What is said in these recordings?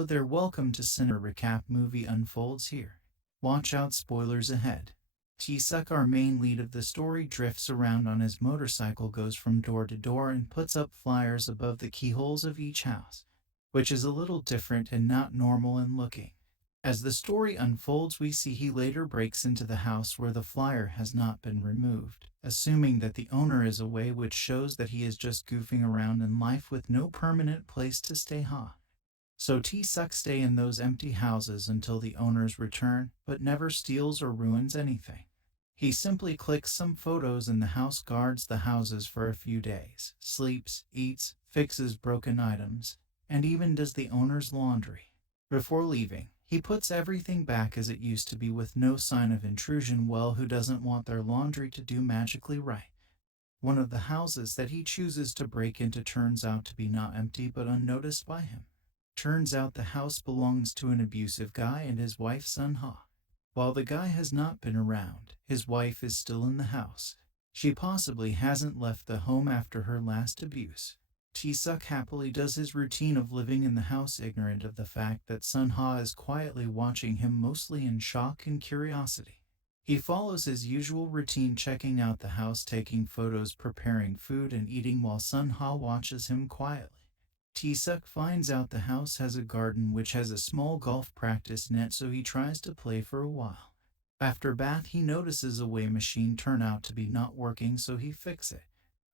Hello there, welcome to Cinema Recap. Movie unfolds here. Watch out, spoilers ahead. Ji-suk, our main lead of the story, drifts around on his motorcycle, goes from door to door and puts up flyers above the keyholes of each house, which is a little different and not normal in looking. As the story unfolds, we see he later breaks into the house where the flyer has not been removed, assuming that the owner is away, which shows that he is just goofing around in life with no permanent place to stay. So T-Suck stay in those empty houses until the owners return, but never steals or ruins anything. He simply clicks some photos in the house, guards the houses for a few days, sleeps, eats, fixes broken items, and even does the owner's laundry. Before leaving, he puts everything back as it used to be with no sign of intrusion. Well, who doesn't want their laundry to do magically right? One of the houses that he chooses to break into turns out to be not empty but unnoticed by him. Turns out the house belongs to an abusive guy and his wife Sun-ha. While the guy has not been around, his wife is still in the house. She possibly hasn't left the home after her last abuse. Ji-suk happily does his routine of living in the house, ignorant of the fact that Sun-ha is quietly watching him, mostly in shock and curiosity. He follows his usual routine, checking out the house, taking photos, preparing food, and eating while Sun-ha watches him quietly. Ji-suk finds out the house has a garden which has a small golf practice net, so he tries to play for a while. After bath, he notices a weighing machine turn out to be not working, so he fixes it.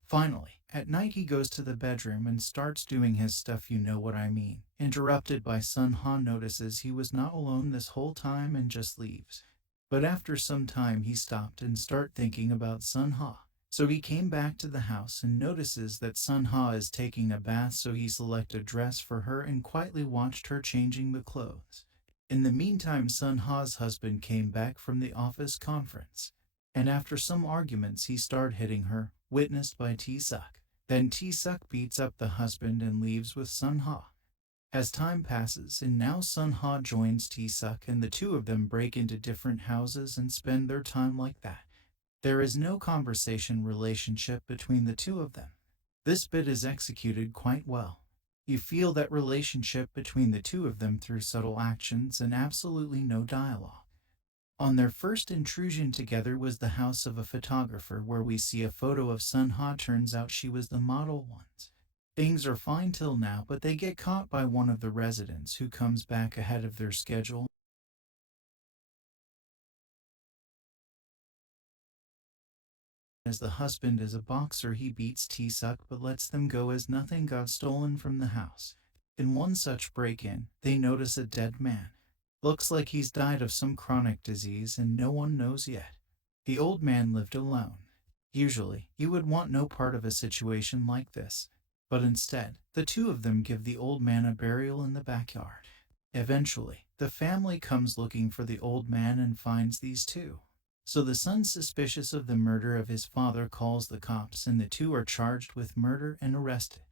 Finally, at night he goes to the bedroom and starts doing his stuff, you know what I mean. Interrupted by Sun-ha, notices he was not alone this whole time and just leaves. But after some time he stopped and start thinking about Sun-ha. So he came back to the house and notices that Sun-ha is taking a bath, so he selected a dress for her and quietly watched her changing the clothes. In the meantime, Sun-ha's husband came back from the office conference, and after some arguments he started hitting her, witnessed by Ji-suk. Then Ji-suk beats up the husband and leaves with Sun-ha. As time passes and now Sun-ha joins Ji-suk, and the two of them break into different houses and spend their time like that. There is no conversation relationship between the two of them. This bit is executed quite well. You feel that relationship between the two of them through subtle actions and absolutely no dialogue. On their first intrusion together was the house of a photographer, where we see a photo of Sun-ha. Turns out she was the model once. Things are fine till now, but they get caught by one of the residents who comes back ahead of their schedule. As the husband is a boxer, he beats Ji-suk but lets them go as nothing got stolen from the house. In one such break-in, they notice a dead man. Looks like he's died of some chronic disease and no one knows yet. The old man lived alone. Usually, you would want no part of a situation like this. But instead, the two of them give the old man a burial in the backyard. Eventually, the family comes looking for the old man and finds these two. So the son, suspicious of the murder of his father, calls the cops, and the two are charged with murder and arrested.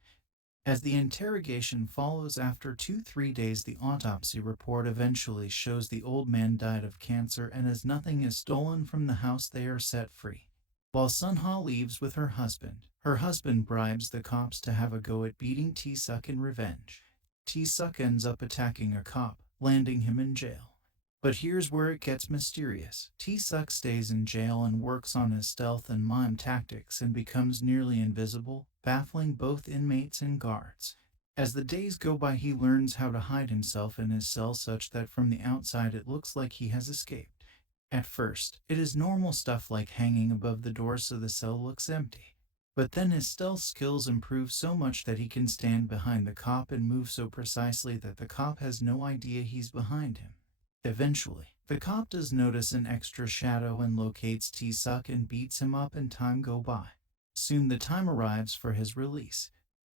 As the interrogation follows, after 2-3 days, the autopsy report eventually shows the old man died of cancer, and as nothing is stolen from the house, they are set free. While Sun-ha leaves with her husband bribes the cops to have a go at beating Ji-suk in revenge. Ji-suk ends up attacking a cop, landing him in jail. But here's where it gets mysterious. Ji-suk stays in jail and works on his stealth and mime tactics and becomes nearly invisible, baffling both inmates and guards. As the days go by, he learns how to hide himself in his cell such that from the outside it looks like he has escaped. At first, it is normal stuff like hanging above the door so the cell looks empty. But then his stealth skills improve so much that he can stand behind the cop and move so precisely that the cop has no idea he's behind him. Eventually, the cop does notice an extra shadow and locates Ji-suk and beats him up, and time go by. Soon the time arrives for his release.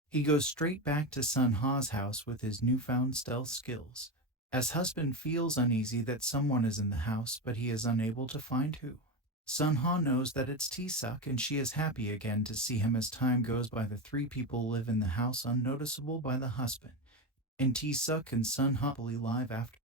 He goes straight back to Sun-ha's house with his newfound stealth skills. As husband feels uneasy that someone is in the house, but he is unable to find who. Sun-ha knows that it's Ji-suk, and she is happy again to see him. As time goes by, the three people live in the house unnoticeable by the husband, and Ji-suk and Sun-ha happily live after.